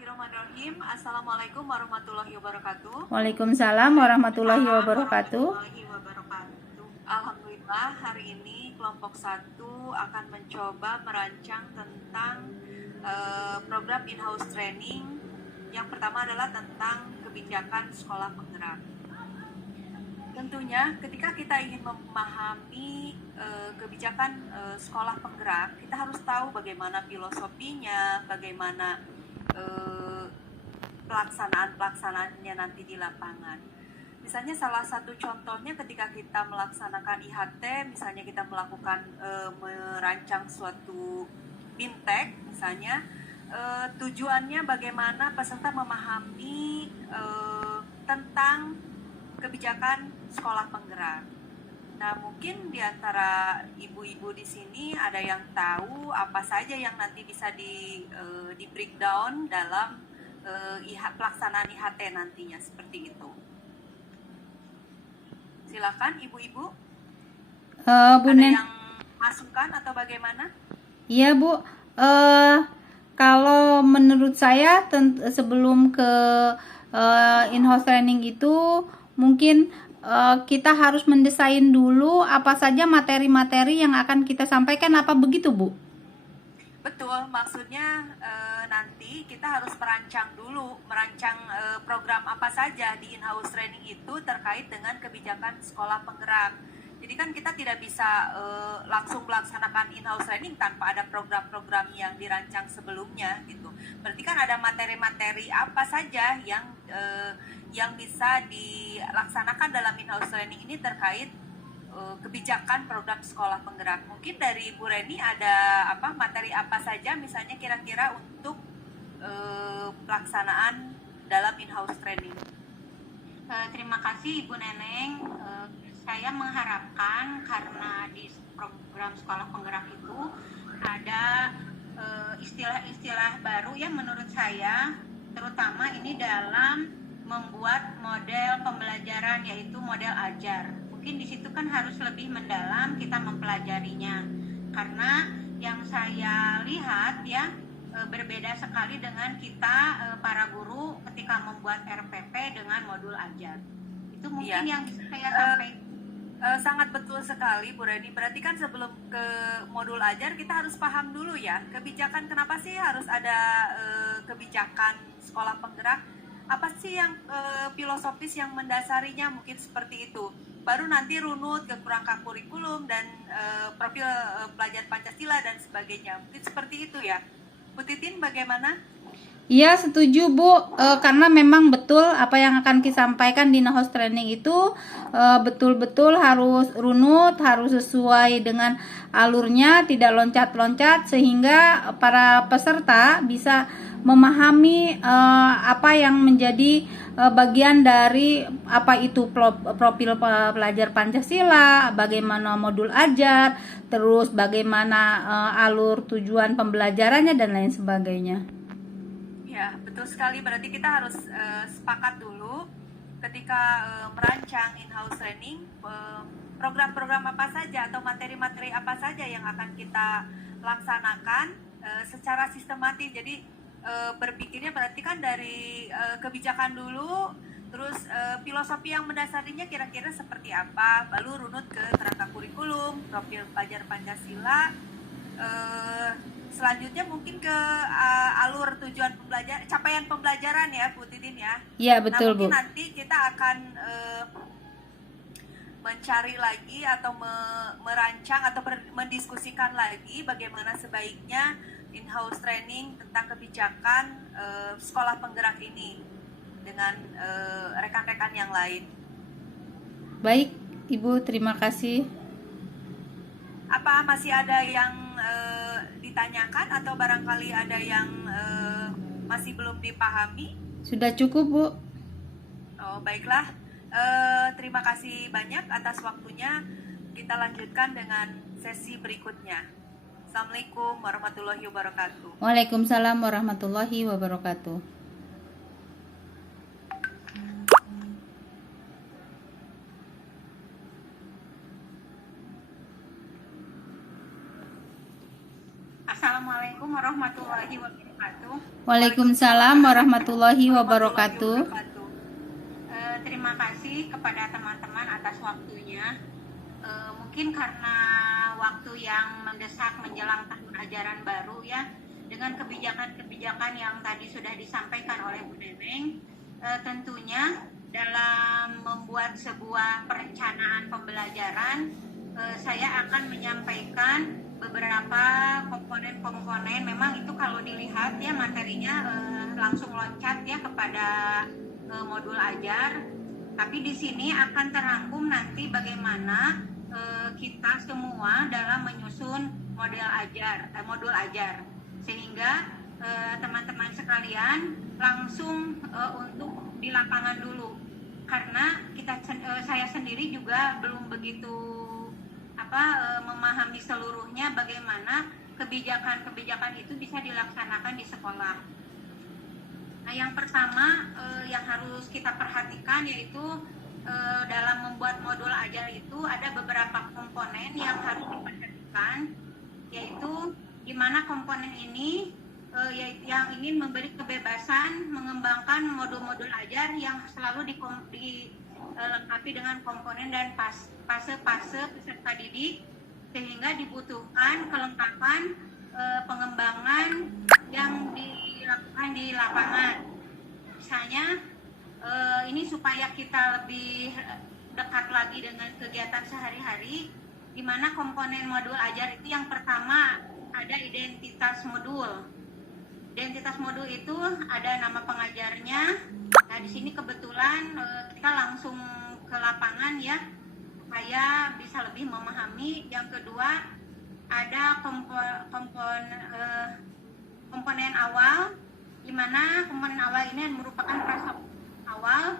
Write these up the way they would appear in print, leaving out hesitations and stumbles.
Bismillahirrahmanirrahim. Assalamualaikum warahmatullahi wabarakatuh. Waalaikumsalam warahmatullahi wabarakatuh. Alhamdulillah, hari ini kelompok 1 akan mencoba merancang tentang program in-house training. Yang pertama adalah tentang kebijakan sekolah penggerak. Tentunya ketika kita ingin memahami kebijakan sekolah penggerak, kita harus tahu bagaimana filosofinya, bagaimana pelaksanaannya nanti di lapangan. Misalnya salah satu contohnya ketika kita melaksanakan IHT, misalnya kita melakukan merancang suatu fintech, misalnya tujuannya bagaimana peserta memahami tentang kebijakan sekolah penggerak. Nah, mungkin di antara ibu-ibu di sini ada yang tahu apa saja yang nanti bisa di breakdown dalam pelaksanaan IHT nantinya, seperti itu. Silakan ibu-ibu. Ada yang masukkan atau bagaimana? Iya Bu, kalau menurut saya sebelum ke in-house training itu mungkin kita harus mendesain dulu apa saja materi-materi yang akan kita sampaikan, apa begitu Bu? Betul, maksudnya nanti kita harus merancang program apa saja di in-house training itu terkait dengan kebijakan sekolah penggerak. Jadi kan kita tidak bisa langsung melaksanakan in-house training tanpa ada program-program yang dirancang sebelumnya gitu. Berarti kan ada materi-materi apa saja yang bisa dilaksanakan dalam in-house training ini terkait kebijakan program sekolah penggerak. Mungkin dari Bu Reni ada materi apa saja misalnya kira-kira untuk pelaksanaan dalam in-house training. Terima kasih Ibu Neneng. Saya mengharapkan karena di program sekolah penggerak itu ada istilah-istilah baru yang menurut saya, terutama ini dalam membuat model pembelajaran, yaitu model ajar. Mungkin di situ kan harus lebih mendalam kita mempelajarinya, karena yang saya lihat ya berbeda sekali dengan kita para guru ketika membuat RPP dengan modul ajar. Itu mungkin yang bisa saya sampaikan. Sangat betul sekali Bu Reni. Berarti kan sebelum ke modul ajar kita harus paham dulu ya kebijakan, kenapa sih harus ada kebijakan sekolah penggerak, apa sih yang filosofis yang mendasarinya, mungkin seperti itu. Baru nanti runut ke kerangka kurikulum dan profil pelajar Pancasila dan sebagainya. Mungkin seperti itu ya. Bu Titin bagaimana? Iya, setuju Bu, karena memang betul apa yang akan disampaikan di in-house training itu betul-betul harus runut, harus sesuai dengan alurnya, tidak loncat-loncat, sehingga para peserta bisa memahami apa yang menjadi bagian dari apa itu profil pelajar Pancasila, bagaimana modul ajar, terus bagaimana alur tujuan pembelajarannya dan lain sebagainya. Ya, betul sekali. Berarti kita harus sepakat dulu ketika merancang in-house training, program-program apa saja atau materi-materi apa saja yang akan kita laksanakan secara sistematis. Jadi berpikirnya berarti kan dari kebijakan dulu, terus filosofi yang mendasarinya kira-kira seperti apa, lalu runut ke kerangka kurikulum, profil pelajar Pancasila, selanjutnya mungkin ke alur tujuan capaian pembelajaran ya Bu Titin ya. Iya betul mungkin Bu. Nanti kita akan mencari lagi atau merancang atau mendiskusikan lagi bagaimana sebaiknya in-house training tentang kebijakan sekolah penggerak ini dengan rekan-rekan yang lain. Baik Ibu, terima kasih. Apa masih ada yang ditanyakan atau barangkali ada yang masih belum dipahami? Sudah cukup Bu. Oh baiklah, terima kasih banyak atas waktunya. Kita lanjutkan dengan sesi berikutnya. Assalamualaikum warahmatullahi wabarakatuh. Waalaikumsalam warahmatullahi wabarakatuh. Assalamualaikum Assalamualaikum warahmatullahi wabarakatuh. Waalaikumsalam warahmatullahi wabarakatuh. Terima kasih kepada teman-teman atas waktunya. Mungkin karena waktu yang mendesak menjelang tahun ajaran baru ya, dengan kebijakan-kebijakan yang tadi sudah disampaikan oleh Bu Neneng, tentunya dalam membuat sebuah perencanaan pembelajaran, saya akan menyampaikan beberapa komponen-komponen. Memang itu kalau dilihat ya materinya langsung loncat ya kepada modul ajar, tapi di sini akan terangkum nanti bagaimana kita semua dalam menyusun modul ajar, sehingga teman-teman sekalian langsung untuk di lapangan dulu, karena saya sendiri juga belum begitu memahami seluruhnya bagaimana kebijakan-kebijakan itu bisa dilaksanakan di sekolah. Nah, yang pertama yang harus kita perhatikan yaitu dalam membuat modul ajar itu ada beberapa komponen yang harus diperhatikan, yaitu di mana komponen ini yang ingin memberi kebebasan mengembangkan modul-modul ajar yang selalu dilengkapi dengan komponen dan fase-fase peserta didik, sehingga dibutuhkan kelengkapan pengembangan yang dilakukan di lapangan. Misalnya ini supaya kita lebih dekat lagi dengan kegiatan sehari-hari, di mana komponen modul ajar itu yang pertama ada identitas modul. Identitas modul itu ada nama pengajarnya. Nah, di sini kebetulan kita langsung ke lapangan ya, supaya bisa lebih memahami. Yang kedua ada komponen awal, di mana komponen awal ini merupakan prasyarat awal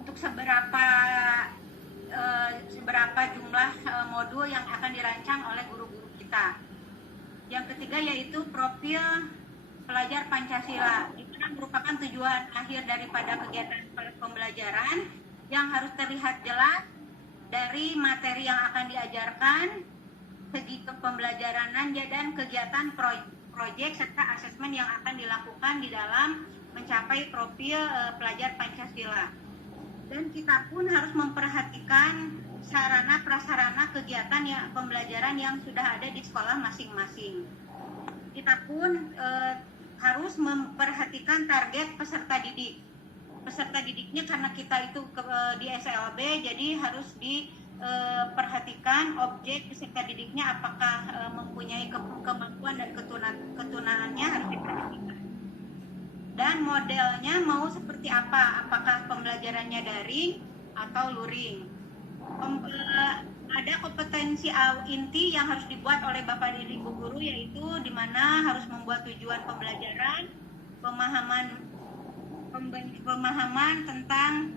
untuk seberapa jumlah modul yang akan dirancang oleh guru-guru kita. Yang ketiga yaitu profil pelajar Pancasila, di mana merupakan tujuan akhir daripada kegiatan pembelajaran yang harus terlihat jelas dari materi yang akan diajarkan, segi kepembelajarannya dan kegiatan proyek serta asesmen yang akan dilakukan di dalam mencapai profil pelajar Pancasila. Dan kita pun harus memperhatikan sarana prasarana kegiatan pembelajaran yang sudah ada di sekolah masing-masing. Kita pun harus memperhatikan target peserta didik. Peserta didiknya karena kita itu di SLB, jadi harus diperhatikan objek peserta didiknya apakah mempunyai kemampuan dan ketunanannya harus diperhatikan. Dan modelnya mau seperti apa? Apakah pembelajarannya daring atau luring? Ada kompetensi inti yang harus dibuat oleh Bapak dan Ibu guru, yaitu di mana harus membuat tujuan pembelajaran, pemahaman tentang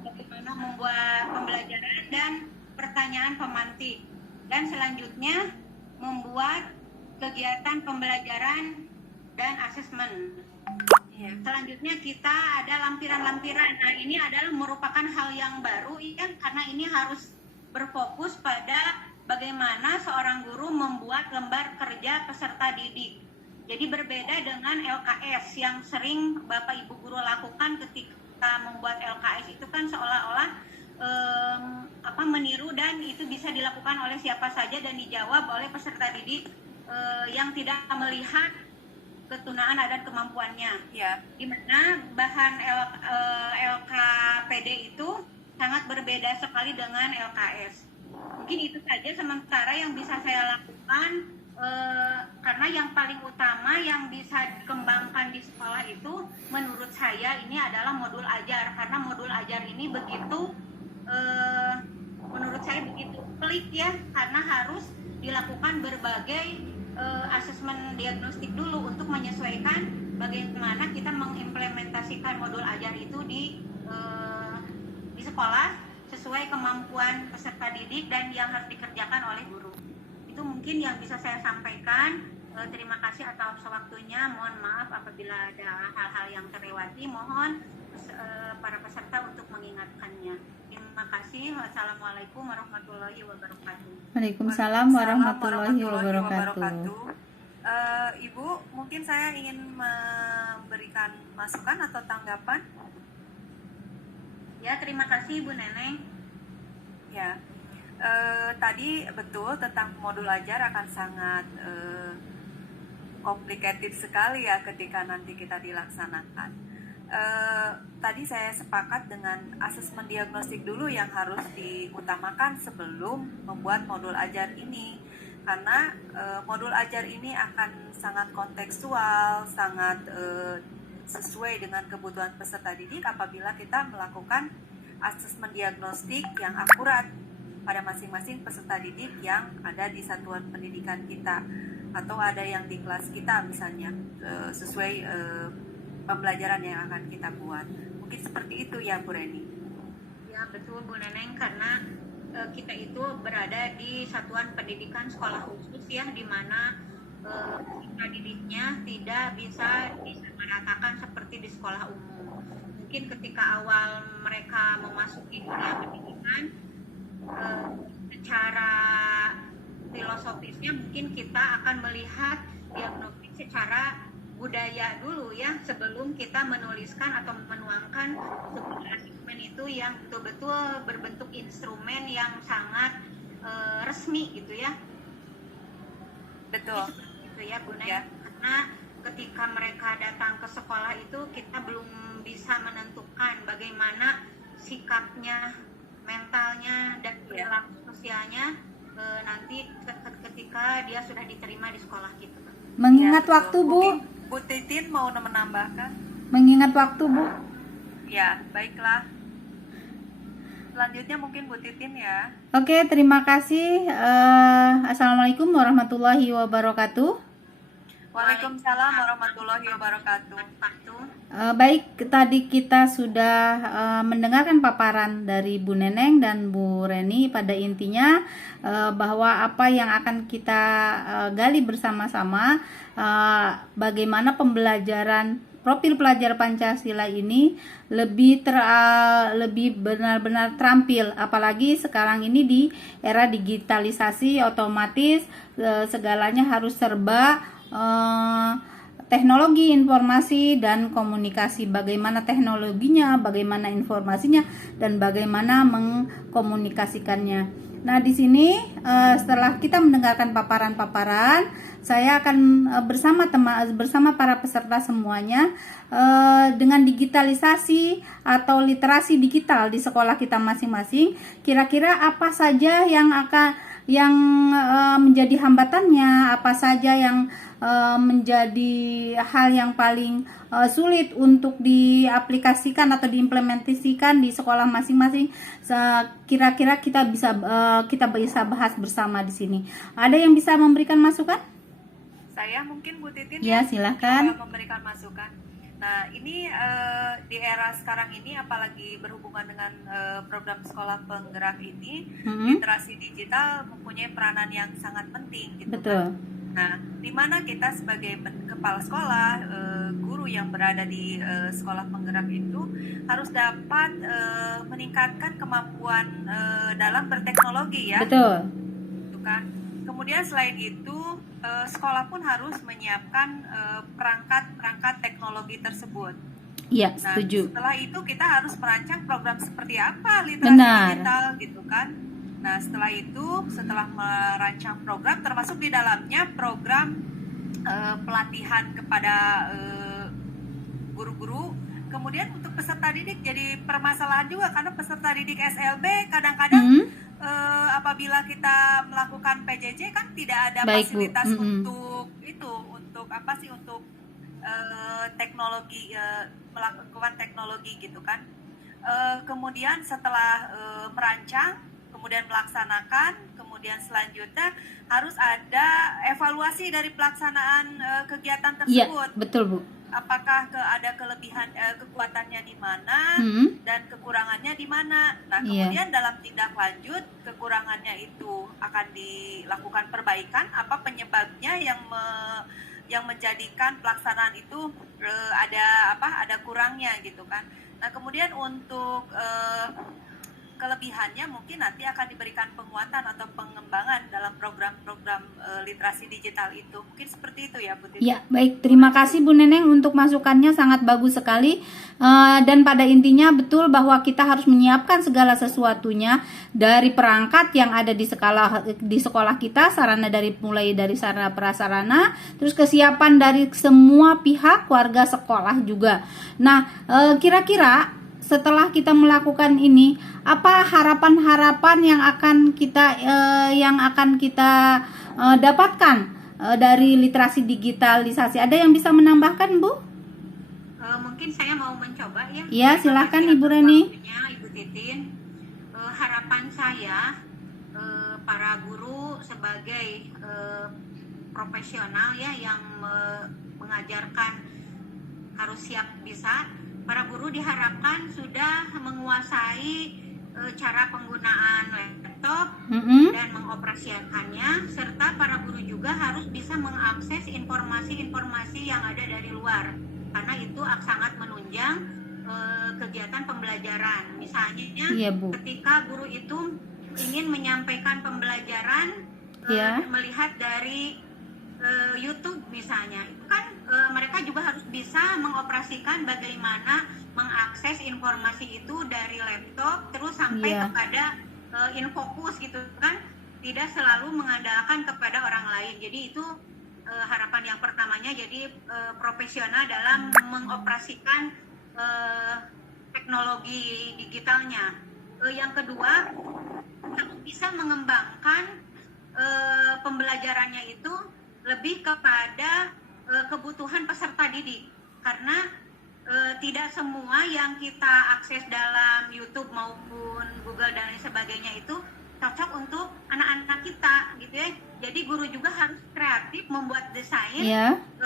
bagaimana membuat pembelajaran dan pertanyaan pemantik. Dan selanjutnya membuat kegiatan pembelajaran dan asesmen. Ya. Selanjutnya kita ada lampiran-lampiran. Nah, ini adalah merupakan hal yang baru ya, karena ini harus berfokus pada bagaimana seorang guru membuat lembar kerja peserta didik. Jadi berbeda dengan LKS yang sering Bapak Ibu guru lakukan ketika membuat LKS itu kan seolah-olah meniru dan itu bisa dilakukan oleh siapa saja dan dijawab oleh peserta didik yang tidak melihat ketunaan dan kemampuannya. Ya. Di mana bahan LKPD itu sangat berbeda sekali dengan LKS. Mungkin itu saja sementara yang bisa saya lakukan, karena yang paling utama yang bisa dikembangkan di sekolah itu menurut saya ini adalah modul ajar, karena modul ajar ini begitu menurut saya begitu pelik ya, karena harus dilakukan berbagai asesmen diagnostik dulu untuk menyesuaikan bagaimana kita mengimplementasikan modul ajar itu di sekolah sesuai kemampuan peserta didik dan yang harus dikerjakan oleh guru. Itu mungkin yang bisa saya sampaikan. Terima kasih atas waktunya. Mohon maaf apabila ada hal-hal yang terlewati. Mohon para peserta untuk mengingatkannya. Terima kasih. Wassalamualaikum warahmatullahi wabarakatuh. Waalaikumsalam warahmatullahi wabarakatuh. Ibu, mungkin saya ingin memberikan masukan atau tanggapan. Ya, terima kasih Bu Neneng. Ya, tadi betul tentang modul ajar akan sangat complicated sekali ya ketika nanti kita dilaksanakan. Tadi saya sepakat dengan asesmen diagnostik dulu yang harus diutamakan sebelum membuat modul ajar ini, karena modul ajar ini akan sangat kontekstual, sangat sesuai dengan kebutuhan peserta didik apabila kita melakukan asesmen diagnostik yang akurat pada masing-masing peserta didik yang ada di satuan pendidikan kita atau ada yang di kelas kita misalnya, sesuai pembelajaran yang akan kita buat. Mungkin seperti itu ya Bu Reni. Ya, betul Bu Neneng, karena kita itu berada di satuan pendidikan sekolah khusus ya, di mana peserta didiknya tidak bisa disamaratakan seperti di sekolah umum. Mungkin ketika awal mereka memasuki dunia pendidikan, secara filosofisnya mungkin kita akan melihat diagnostik secara budaya dulu ya, sebelum kita menuliskan atau menuangkan sebuah asesmen itu yang betul-betul berbentuk instrumen yang sangat resmi gitu ya. Betul. Itu ya Bu Neng. Ya. Karena ketika mereka datang ke sekolah itu kita belum bisa menentukan bagaimana sikapnya, mentalnya, dan perilaku sosialnya nanti ketika dia sudah diterima di sekolah kita. Mengingat Ya, waktu, Bu. Mungkin Bu Titin mau menambahkan? Mengingat waktu, Bu. Ya, baiklah. Selanjutnya mungkin Bu Titin ya. Oke, terima kasih. Assalamualaikum warahmatullahi wabarakatuh. Waalaikumsalam warahmatullahi wabarakatuh. Baik, tadi kita sudah mendengarkan paparan dari Bu Neneng dan Bu Reni. Pada intinya bahwa apa yang akan kita gali bersama-sama, bagaimana pembelajaran profil pelajar Pancasila ini lebih benar-benar terampil, apalagi sekarang ini di era digitalisasi, otomatis segalanya harus serba teknologi informasi dan komunikasi. Bagaimana teknologinya, bagaimana informasinya, dan bagaimana mengkomunikasikannya. Nah, di sini setelah kita mendengarkan paparan-paparan, saya akan bersama para peserta semuanya dengan digitalisasi atau literasi digital di sekolah kita masing-masing. Kira-kira apa saja yang menjadi hambatannya, apa saja yang menjadi hal yang paling sulit untuk diaplikasikan atau diimplementasikan di sekolah masing-masing. Kira-kira kita bisa bahas bersama di sini. Ada yang bisa memberikan masukan? Saya mungkin Bu Titin Ya, silahkan. memberikan masukan. Nah, ini di era sekarang ini, apalagi berhubungan dengan program sekolah penggerak ini, literasi digital mempunyai peranan yang sangat penting gitu. Betul. Kan? Nah, di mana kita sebagai kepala sekolah, guru yang berada di sekolah penggerak itu harus dapat meningkatkan kemampuan dalam berteknologi ya. Betul. Gitu kan. Kemudian selain itu sekolah pun harus menyiapkan perangkat teknologi tersebut. Iya, Nah, setuju. setelah itu kita harus merancang program seperti apa literasi digital gitu kan. Nah, setelah merancang program, termasuk di dalamnya program pelatihan kepada guru-guru. Kemudian untuk peserta didik jadi permasalahan juga, karena peserta didik SLB kadang-kadang apabila kita melakukan PJJ kan tidak ada fasilitas untuk teknologi, melakukan teknologi gitu kan. Kemudian setelah merancang, kemudian melaksanakan, kemudian selanjutnya harus ada evaluasi dari pelaksanaan kegiatan tersebut. Iya, betul Bu. Apakah ada kelebihan, kekuatannya di mana dan kekurangannya di mana. Nah, kemudian dalam tindak lanjut kekurangannya itu akan dilakukan perbaikan. Apa penyebabnya yang menjadikan pelaksanaan itu ada kurangnya gitu kan. Nah, kemudian untuk kelebihannya mungkin nanti akan diberikan penguatan atau pengembangan dalam program-program literasi digital itu. Mungkin seperti itu ya, Bu Titi. Ya, baik. Terima kasih Bu Neneng untuk masukannya, sangat bagus sekali. Dan pada intinya betul bahwa kita harus menyiapkan segala sesuatunya dari perangkat yang ada di sekolah kita, mulai dari sarana prasarana, terus kesiapan dari semua pihak, warga sekolah juga. Nah, kira-kira setelah kita melakukan ini, apa harapan-harapan yang akan kita dapatkan dari literasi digitalisasi? Ada yang bisa menambahkan, Bu? Mungkin saya mau mencoba ya. Ya, silakan Ibu Reni. Ibu Titin, harapan saya para guru sebagai profesional ya yang mengajarkan harus siap bisa. Para guru diharapkan sudah menguasai cara penggunaan laptop dan mengoperasikannya, serta para guru juga harus bisa mengakses informasi-informasi yang ada dari luar, karena itu sangat menunjang kegiatan pembelajaran. Misalnya, ketika guru itu ingin menyampaikan pembelajaran melihat dari YouTube misalnya, itu kan mereka juga harus bisa mengoperasikan bagaimana mengakses informasi itu dari laptop terus sampai kepada InFocus gitu kan, tidak selalu mengandalkan kepada orang lain. Jadi itu harapan yang pertamanya, jadi profesional dalam mengoperasikan teknologi digitalnya. Yang kedua, harus bisa mengembangkan pembelajarannya itu lebih kepada kebutuhan peserta didik, karena tidak semua yang kita akses dalam YouTube maupun Google dan lain sebagainya itu cocok untuk anak-anak kita gitu ya. Jadi guru juga harus kreatif membuat desain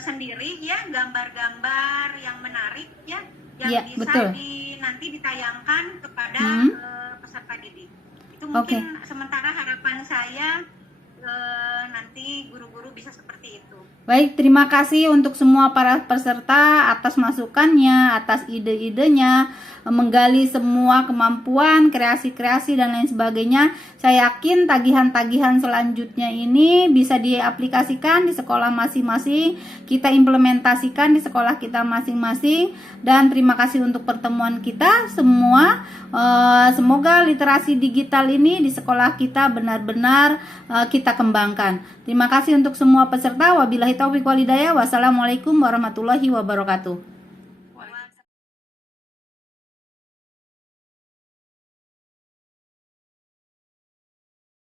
sendiri ya, gambar-gambar yang menarik ya, yang bisa nanti ditayangkan kepada peserta didik. Itu mungkin sementara harapan saya nanti guru-guru bisa seperti itu. Baik, terima kasih untuk semua para peserta atas masukannya, atas ide-idenya, menggali semua kemampuan, kreasi-kreasi dan lain sebagainya. Saya yakin tagihan-tagihan selanjutnya ini bisa diaplikasikan di sekolah masing-masing, kita implementasikan di sekolah kita masing-masing. Dan terima kasih untuk pertemuan kita semua. Semoga literasi digital ini di sekolah kita benar-benar kita kembangkan. Terima kasih untuk semua peserta. Wabillahi taufiq wal hidayah. Wassalamualaikum warahmatullahi wabarakatuh.